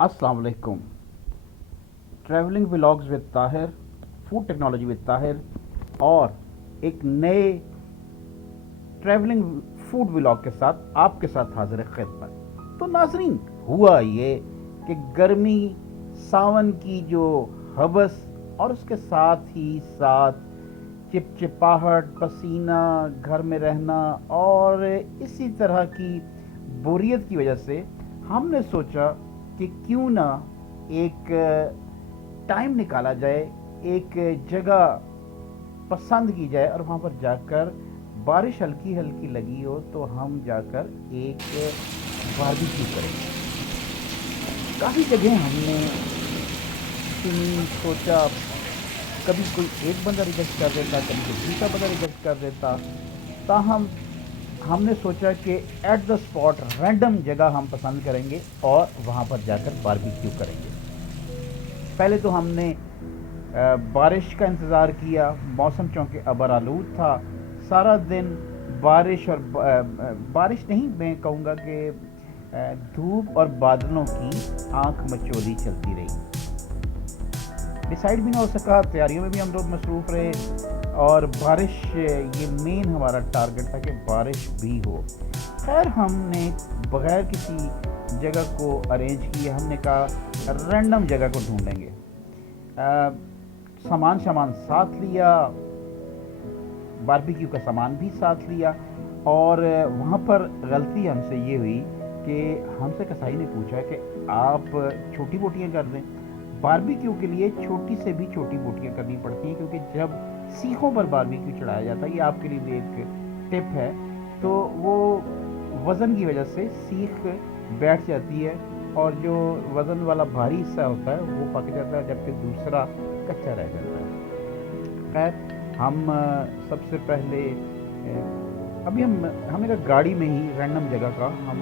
अस्सलाम वालेकुम। Travelling vlogs with Tahir, food technology with Tahir और एक नए ट्रैवलिंग फूड व्लॉग के साथ आपके साथ हाजिर खिदमत। तो नाजरीन, हुआ ये कि गर्मी, सावन की जो हवस और उसके साथ ही साथ चिपचिपाहट, पसीना, घर में रहना और इसी तरह की बोरियत की वजह से हमने सोचा कि क्यों ना एक टाइम निकाला जाए, एक जगह पसंद की जाए और वहाँ पर जाकर बारिश हल्की हल्की लगी हो तो हम जाकर एक बारबेक्यू करेंगे। काफ़ी जगह हमने सुनी, सोचा, कभी कोई एक बंदा रिजेक्ट कर देता, कभी कोई दूसरा बंदा रिजेक्ट कर देता। ताहम हमने सोचा कि एट द स्पॉट रैंडम जगह हम पसंद करेंगे और वहाँ पर जाकर बारबेक्यू करेंगे। पहले तो हमने बारिश का इंतज़ार किया। मौसम चूँकि अबरालूद था, सारा दिन बारिश और बारिश नहीं, मैं कहूँगा कि धूप और बादलों की आंख मचोली चलती रही। डिसाइड भी ना हो सका, तैयारियों में भी हम लोग मसरूफ़ रहे और बारिश, ये मेन हमारा टारगेट था कि बारिश भी हो। खैर, हमने बग़ैर किसी जगह को अरेंज किए, हमने कहा रैंडम जगह को ढूंढेंगे। सामान साथ लिया, बारबेक्यू का सामान भी साथ लिया। और वहाँ पर गलती हमसे ये हुई कि हमसे कसाई ने पूछा कि आप छोटी बोटियाँ कर दें। बारबेक्यू के लिए छोटी से भी छोटी बोटियाँ करनी पड़ती हैं, क्योंकि जब सीखों पर बारबेक्यू चढ़ाया जाता है, ये आपके लिए भी एक टिप है, तो वो वज़न की वजह से सीख बैठ जाती है और जो वज़न वाला भारी हिस्सा होता है वो पक जाता है, जबकि दूसरा कच्चा रह जाता है। खैर, हम सबसे पहले अभी हमने कहा गाड़ी में ही रैंडम जगह का हम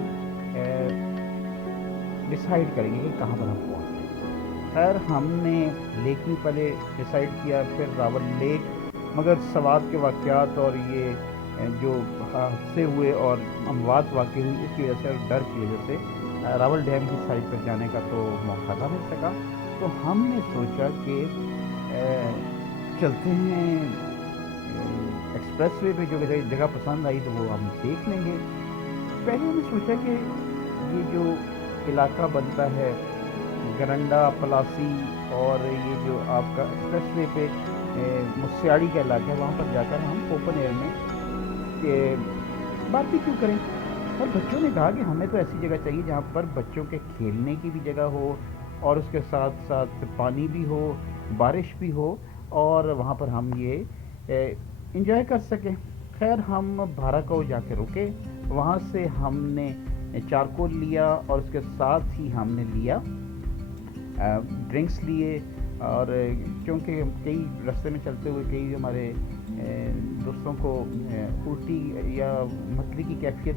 डिसाइड करेंगे कि कहाँ पर हम पहुँचें। खैर, हमने लेक भी पहले डिसाइड किया, फिर रावल लेक, मगर सवात के वाक़यात और ये जो हादसे हुए और अमवात वाक़ई हुई, इसकी वजह से और डर की वजह से रावल डैम की साइड पर जाने का तो मौका ना मिल सका। तो हमने सोचा कि चलते हैं एक्सप्रेस वे पे, जो जगह पसंद आई तो वो हम देख लेंगे। पहले हमने सोचा कि ये जो इलाका बनता है गरंडा, पलासी और ये जो आपका एक्सप्रेस वे पे मुस्याड़ी का इलाका है, वहाँ पर जाकर हम ओपन एयर में बारबेक्यू करें। और बच्चों ने कहा कि हमें तो ऐसी जगह चाहिए जहाँ पर बच्चों के खेलने की भी जगह हो और उसके साथ साथ पानी भी हो, बारिश भी हो और वहाँ पर हम ये इंजॉय कर सकें। खैर, हम भाराको जाके रुके, वहाँ से हमने चारकोल लिया और उसके साथ ही हमने लिया ड्रिंक्स लिए। और क्योंकि कई रास्ते में चलते हुए कई हमारे दोस्तों को उल्टी या मतली की कैफियत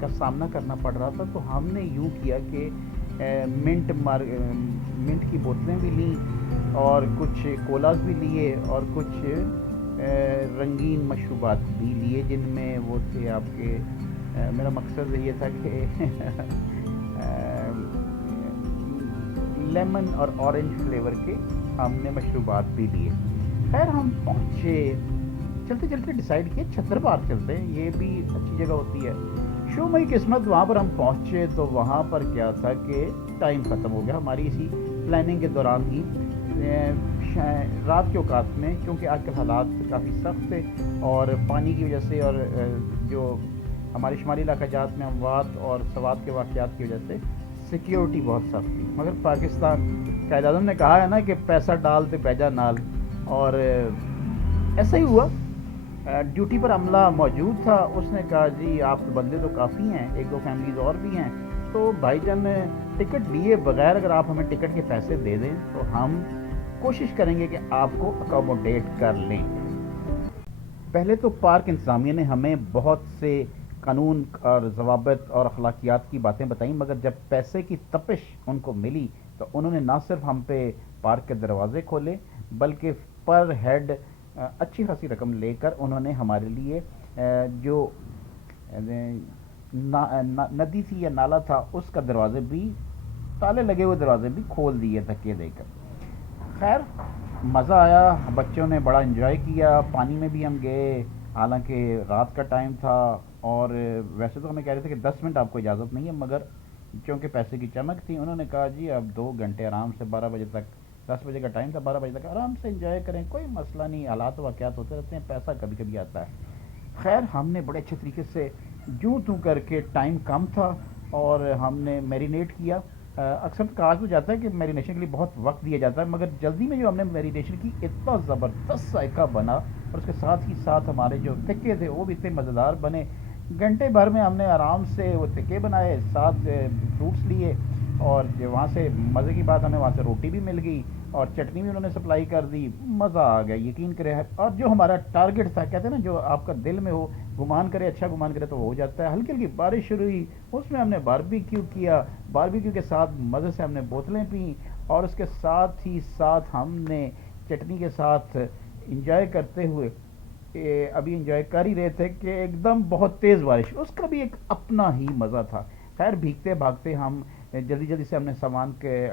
का सामना करना पड़ रहा था, तो हमने यूँ किया कि मिंट की बोतलें भी लीं और कुछ कोलास भी लिए और कुछ रंगीन मशरूबात भी लिए, जिनमें वो थे आपके मेरा मकसद ये था कि लेमन और ऑरेंज फ्लेवर के हमने मशरूबात भी लिए। खैर, हम पहुँचे, चलते चलते डिसाइड किया छतर पार्क चलते हैं, ये भी अच्छी जगह होती है। शो मई किस्मत, वहाँ पर हम पहुँचे तो वहाँ पर क्या था कि टाइम ख़त्म हो गया हमारी इसी प्लानिंग के दौरान ही। रात के औकात में, क्योंकि आजकल हालात काफ़ी सख्त थे और पानी की वजह से और जो हमारे शुमाली इलाका जात में अमवात और सवात के वाक़यात की वजह से सिक्योरिटी बहुत सख्त थी। मगर पाकिस्तान कायद-ए-आज़म ने कहा है ना कि पैसा डाल तो पैजा नाल, और ऐसा ही हुआ। ड्यूटी पर अमला मौजूद था, उसने कहा जी आप बंदे तो काफ़ी हैं, एक दो फैमिलीज़ और भी हैं, तो भाईजान टिकट लिए बगैर अगर आप हमें टिकट के पैसे दे दें तो हम कोशिश करेंगे कि आपको अकोमोडेट कर लें। पहले तो पार्क इंतज़ामिया ने हमें बहुत से कानून और ज़वाबित और अखलाकियात की बातें बताई, मगर जब पैसे की तपिश उनको मिली तो उन्होंने ना सिर्फ हम पे पार्क के दरवाज़े खोले, बल्कि पर हेड अच्छी खासी रकम लेकर उन्होंने हमारे लिए जो नदी थी या नाला था उसका दरवाज़े भी تالے لگے ہوئے دروازے بھی کھول دیے دھکے دے کر. خیر مزہ آیا، بچوں نے بڑا انجوائے کیا، پانی میں بھی ہم گئے، حالانکہ رات کا ٹائم تھا، اور ویسے تو ہمیں کہہ رہے تھے کہ 10 منٹ آپ کو اجازت نہیں ہے، مگر چونکہ پیسے کی چمک تھی انہوں نے کہا جی اب 2 گھنٹے آرام سے 12 بجے تک، 10 بجے کا ٹائم تھا، 12 بجے تک آرام سے انجوائے کریں، کوئی مسئلہ نہیں، حالات واقعات ہوتے رہتے ہیں، پیسہ کبھی کبھی آتا ہے. خیر ہم نے بڑے اچھے طریقے سے جوں توں کر کے، ٹائم کم تھا اور ہم نے میرینیٹ کیا. اکثر کہا تو جاتا ہے کہ میرینیشن کے لیے بہت وقت دیا جاتا ہے، مگر جلدی میں جو ہم نے میرینیشن کی اتنا زبردست ذائقہ بنا، اور اس کے ساتھ ہی ساتھ ہمارے جو تکے تھے وہ بھی اتنے مزیدار بنے. گھنٹے بھر میں ہم نے آرام سے وہ تکے بنائے، ساتھ فروٹس لیے، اور جو وہاں سے مزے کی بات ہمیں وہاں سے روٹی بھی مل گئی اور چٹنی بھی انہوں نے سپلائی کر دی. مزہ آ گیا یقین کرے. اور جو ہمارا ٹارگٹ تھا، کہتے ہیں نا جو آپ کا دل میں ہو، گمان کرے، اچھا گمان کرے تو وہ ہو جاتا ہے. ہلکی ہلکی بارش شروع ہوئی، اس میں ہم نے باربیکیو کیا، باربیکیو کے ساتھ مزے سے ہم نے بوتلیں پیں، اور اس کے ساتھ ہی ساتھ ہم نے چٹنی کے ساتھ انجوائے کرتے ہوئے ابھی انجوائے کر ہی رہے تھے کہ ایک دم بہت تیز بارش، اس کا بھی ایک اپنا ہی مزہ تھا. خیر بھیگتے بھاگتے ہم جلدی جلدی سے ہم نے سامان کے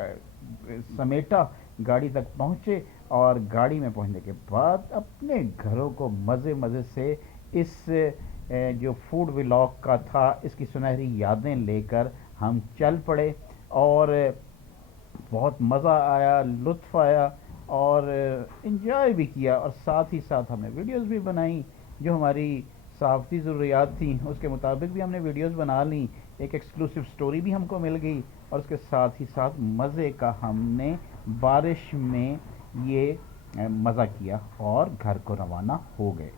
سمیٹا، گاڑی تک پہنچے، اور گاڑی میں پہنچنے کے بعد اپنے گھروں کو مزے مزے سے اس جو فوڈ ولاگ کا تھا اس کی سنہری یادیں لے کر ہم چل پڑے. اور بہت مزہ آیا، لطف آیا، اور انجوائے بھی کیا، اور ساتھ ہی ساتھ ہم نے ویڈیوز بھی بنائیں جو ہماری صحافتی ضروریات تھیں اس کے مطابق بھی ہم نے ویڈیوز بنا لیں. ایک ایکسکلوسیو سٹوری بھی ہم کو مل گئی، اور اس کے ساتھ ہی ساتھ مزے کا ہم نے بارش میں یہ مزہ کیا اور گھر کو روانہ ہو گئے.